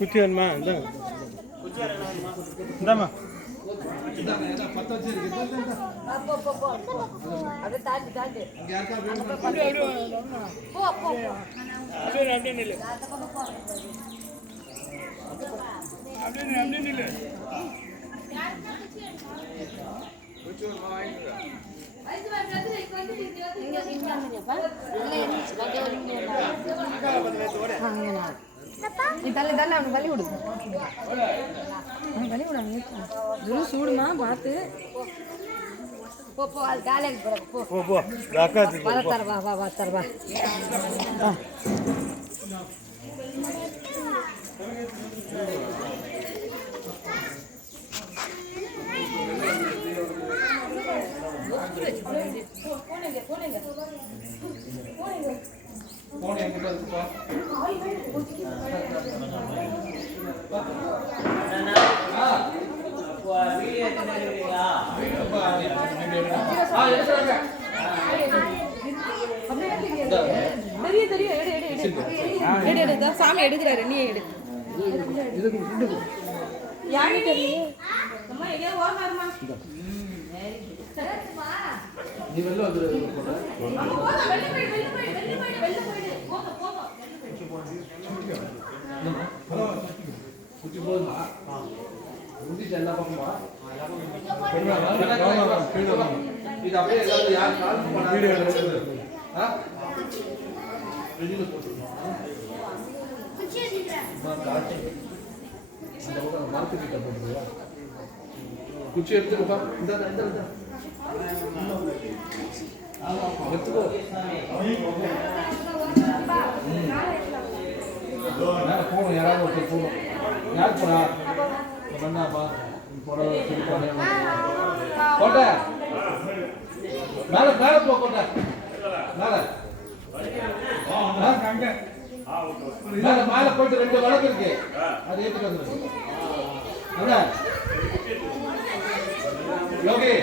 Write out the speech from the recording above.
குச்சி வேணுமா? இந்தாம்மா சூடுமா பார்த்து சாமி எடுக்கிறாரு நீ எடு யாரு தெரியும் நீ வெளில வந்து குட்டி போதுமா முடிச்சு எல்லா பக்கமா இது அப்படியே எல்லாரும் யார் கால் பண்ணாங்க வெளியில போட்டுருக்கோம் அந்த பக்கம் மார்க்கெட்டில் போட்டுருவா குச்சி எடுத்துருப்பா இந்த எடுத்துக்கோ போகணும் யாராவது ஒருத்தர் போகணும் யார் போனா பண்ணாப்பா போட கோட்டை மேல மேல போ கோட்டை மேல மேல மேல போயிட்டு 2 வழக்கு இருக்கு அது ஏத்துட்டு வந்துரு யோகி